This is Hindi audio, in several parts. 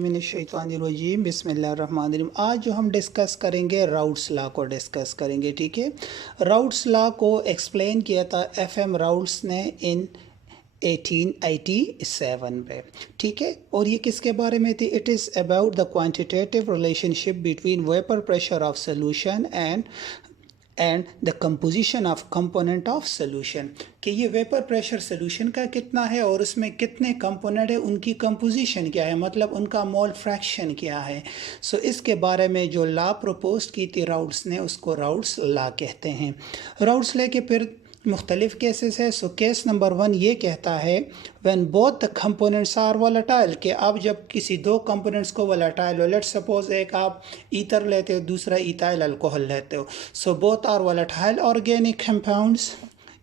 मिनश्शैतानिर्रजीम बिस्मिल्लाहिर्रहमानिर्रहीम। आज जो हम डिस्कस करेंगे राउट्स लॉ को डिस्कस करेंगे। ठीक है, राउट्स लॉ को एक्सप्लेन किया था FM राउट्स ने इन 1887 पे। ठीक है, और ये किसके बारे में थी? It is about the quantitative relationship between vapour pressure of solution and the composition of component of solution, कि ये वेपर प्रेशर सोल्यूशन का कितना है और उसमें कितने कंपोनेंट है, उनकी कंपोजिशन क्या है, मतलब उनका मोल फ्रैक्शन क्या है। सो इसके बारे में जो लॉ प्रपोज की थी राउट्स ने, उसको राउट्स लॉ कहते हैं। राउट्स लेके फिर मुख्तलिफ केसेस है। सो केस नंबर 1 ये कहता है when both the components are volatile, कि अब जब किसी दो कंपोनेंट्स को वोलेटाइल हो, लेट्स सपोज एक आप ईथर लेते हो, दूसरा इथाइल अल्कोहल लेते हो, so both are volatile organic compounds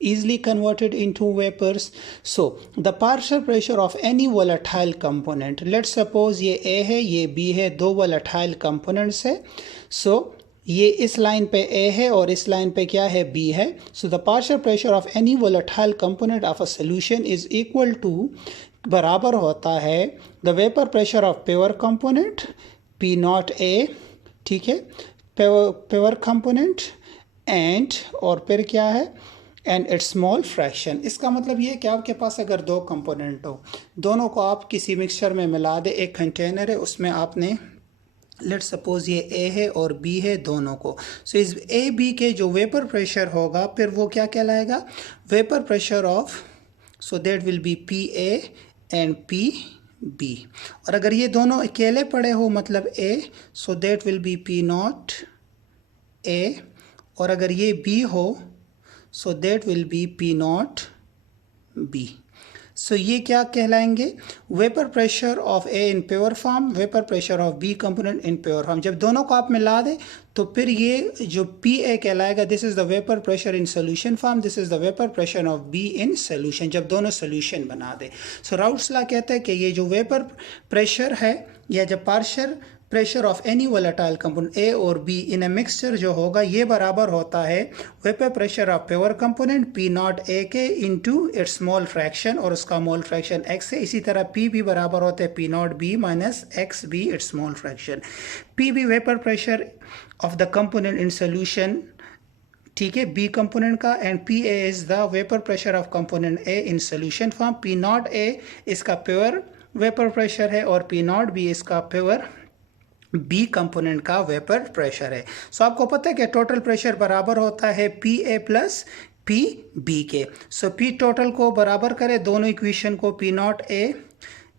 easily converted into vapors. So the partial pressure of any volatile component, let's suppose ये A है, ये B है, दो volatile components है। So ये इस लाइन पे A है और इस लाइन पे क्या है? B है। So the partial pressure of any volatile component of a solution is equal to, बराबर होता है the vapor pressure of pure component P naught A, ठीक है, pure component and, और फिर क्या है, एंड इट्स स्मॉल फ्रैक्शन। इसका मतलब ये कि आपके पास अगर दो कंपोनेंट हो, दोनों को आप किसी मिक्सचर में मिला दे, एक कंटेनर है, उसमें आपने लेट्स सपोज ये A है और B है, दोनों को। सो इस A B के जो वेपर प्रेशर होगा फिर वो क्या कहलाएगा? Vapour pressure of, so that will be PA and PB। और अगर ये दोनों अकेले पड़े हो मतलब A, so that will be P not A, और अगर ये B हो so that will be P naught B। so ये क्या कहलाएंगे? Vapour pressure of A in pure form, vapour pressure of B component in pure form. जब दोनों को आप मिला दें तो फिर ये जो PA कहलाएगा, this is the vapour pressure in solution form, this is the vapour pressure of B in solution, जब दोनों सोल्यूशन बना दे। सो राउट्स लॉ कहता है कि ये जो वेपर प्रेशर है या जब partial pressure of any volatile component A और B इन ए मिक्सचर जो होगा, ये बराबर होता है vapour pressure of pure component P not A के इंटू इट्स मोल फ्रैक्शन, और उसका मोल फ्रैक्शन X है। इसी तरह P भी बराबर होता है P naught B minus XB it's mole fraction. PB vapour pressure of the component in solution, ठीक है, B कंपोनेंट का, and PA is the vapour pressure of component A in solution form. P not A इसका प्योर वेपर प्रेशर है और P नॉट B इसका प्योर B कंपोनेंट का वेपर प्रेशर है। सो आपको पता है कि टोटल प्रेशर बराबर होता है PA प्लस PB के। सो P टोटल को बराबर करें दोनों इक्वेशन को, P not A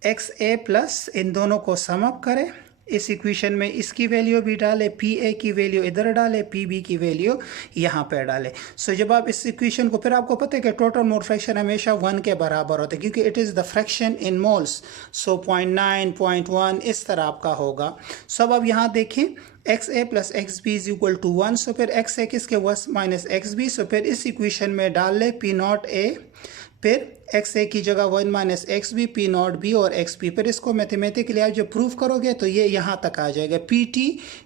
XA plus इन दोनों को सम अप करें, इस इक्वेशन में इसकी वैल्यू भी डालें, PA की वैल्यू इधर डालें, PB की वैल्यू यहाँ पे डालें। सो जब आप इस इक्वेशन को, फिर आपको पता है कि टोटल मोल फ्रैक्शन हमेशा 1 के बराबर होता है क्योंकि it is the fraction in moles. So 0.9 0.1 इस तरह आपका होगा। सो अब यहाँ देखें XA plus XB is equal to 1। So फिर XA किसके वस माइनस XB। सो फिर इस इक्वेशन में डाल ले P नॉट A, फिर XA की जगह 1 minus XB, P naught B और XB। फिर इसको मैथमेटिकली आप जब प्रूफ करोगे तो ये यहाँ तक आ जाएगा, PT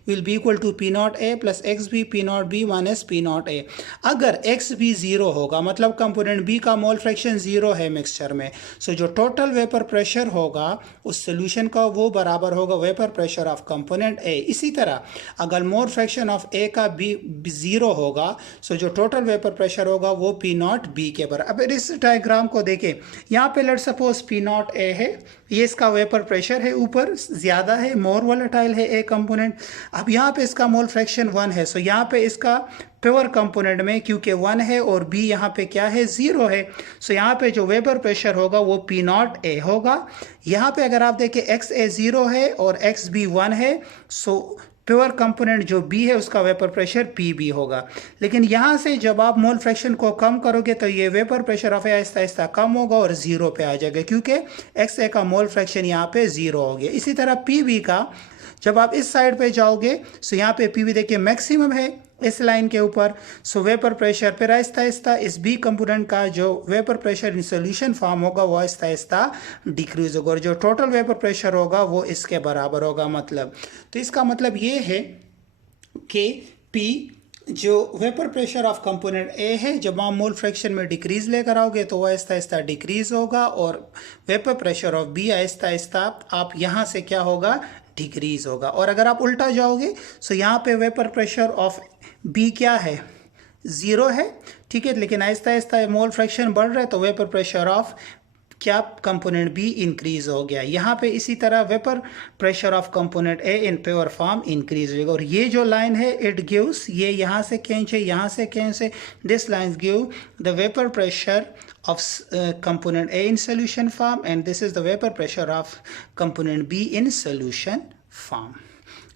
will be equal to P not A plus XB P naught B minus P not A। अगर XB 0 होगा मतलब कंपोनेंट B का मोल फ्रैक्शन 0 है मिक्सचर में, सो जो टोटल वेपर प्रेशर होगा उस सोल्यूशन का वो बराबर होगा vapour pressure of component A। इसी तरह अगर मोल फ्रैक्शन ऑफ A का B 0 होगा, सो जो टोटल वेपर प्रेशर होगा वो P नॉट B के बराबर। अब इस डायग्राम को देखें, यहाँ पे let's suppose P not A है, ये इसका वेपर प्रेशर है, ऊपर ज़्यादा है, मोर वोलेटाइल है A कंपोनेंट। अब यहाँ पे इसका मोल फ्रैक्शन 1 है, सो यहाँ पे इसका प्योर कंपोनेंट में क्योंकि 1 है और B यहाँ पे क्या है? 0 है। सो यहाँ पे जो वेपर प्रेशर होगा वो P नॉट A होगा। यहाँ पे अगर आप देखें XA 0 है और XB 1 है, सो प्योर कंपोनेंट जो B है उसका वेपर प्रेशर PB होगा। लेकिन यहाँ से जब आप मोल फ्रैक्शन को कम करोगे तो ये vapour pressure of Aahista Aahista कम होगा और 0 पे आ जाएगा क्योंकि XA का मोल फ्रैक्शन यहाँ पे 0 हो गया। इसी तरह PB का जब आप इस साइड पे जाओगे, सो यहाँ पे PB देखिए मैक्सिमम है इस लाइन के ऊपर, सो वेपर प्रेशर फिर आहिस्ता आहिस्ता इस B कंपोनेंट का जो vapour pressure in solution form होगा वो आहिस्ता आहिस्ता डिक्रीज होगा और जो टोटल वेपर प्रेशर होगा वो इसके बराबर होगा। मतलब तो इसका मतलब ये है कि P जो वेपर प्रेशर ऑफ कंपोनेंट ए है, जब आप मोल फ्रैक्शन में डिक्रीज लेकर आओगे तो वो आहिस्ता आहिस्ता डिक्रीज होगा, और vapour pressure of B Aahista Aahista आप यहाँ से क्या होगा, डिक्रीज होगा। और अगर आप उल्टा जाओगे तो यहाँ पे वेपर प्रेशर ऑफ बी क्या है, ज़ीरो है, ठीक है, लेकिन आहिस्ता आहिस्ता मोल फ्रैक्शन बढ़ रहा है तो वेपर प्रेशर ऑफ क्या कंपोनेंट बी इंक्रीज हो गया। यहाँ पे इसी तरह vapour pressure of component A in pure form increase होगा। और ये जो लाइन है इट गिव्स, ये यहाँ से खींचे, यहाँ से खींचे, this line give the vapour pressure of component A in solution form, and this is the vapor pressure of component B in solution form.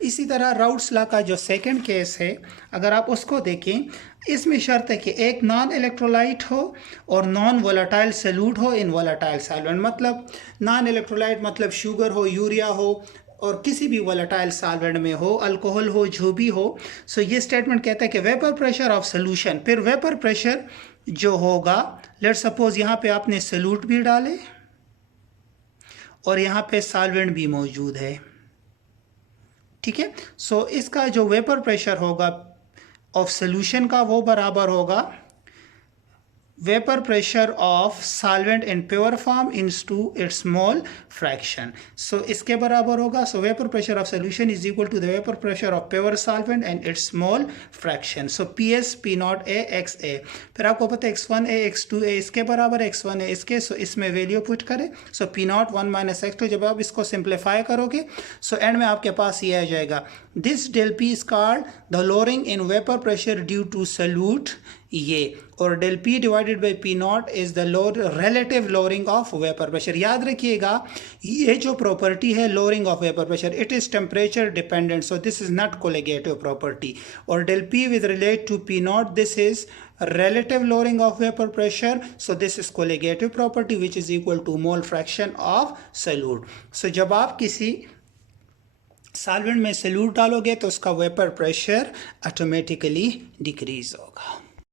इसी तरह राउट्स लॉ का जो सेकंड केस है, अगर आप उसको देखें, इसमें शर्त है कि एक नॉन इलेक्ट्रोलाइट हो और नॉन वोलेटाइल सॉल्यूट हो इन वोलेटाइल सॉल्वेंट। मतलब नॉन इलेक्ट्रोलाइट मतलब शुगर हो, यूरिया हो, और किसी भी वोलेटाइल सॉल्वेंट में हो, अल्कोहल हो, जो भी हो। सो ये स्टेटमेंट कहता है कि वेपर प्रेशर ऑफ सोल्यूशन, फिर वेपर प्रेशर जो होगा, लेट्स सपोज यहाँ पे आपने सॉल्यूट भी डाले और यहाँ पे सॉल्वेंट भी मौजूद है, ठीक है। सो इसका जो वेपर प्रेशर होगा ऑफ सोल्यूशन का वो बराबर होगा vapour pressure of solvent in pure form into its mole fraction. So इसके बराबर होगा, so vapour pressure of solution is equal to the vapour pressure of pure solvent and its mole fraction. So P S P nought A X A, फिर आपको पता है x1 ए x2 ए इसके बराबर है, x1 है इसके, सो इसमें वैल्यू पुट करें, सो पी नॉट 1 माइनस x2। जब आप इसको सिंप्लीफाई करोगे सो एंड में आपके पास ये आ जाएगा, this del P is called the lowering in vapour pressure due to solute ये, और del P divided by P nought is the relative lowering of vapour pressure. याद रखिएगा ये जो प्रॉपर्टी है lowering of vapour pressure, it is temperature dependent, so this is not colligative property. और del P with relate to P nought, this is relative lowering of vapor pressure, so this is colligative property which is equal to mole fraction of solute. So जब आप किसी सॉल्वेंट में सोल्यूट डालोगे तो उसका वेपर प्रेशर ऑटोमेटिकली डिक्रीज होगा।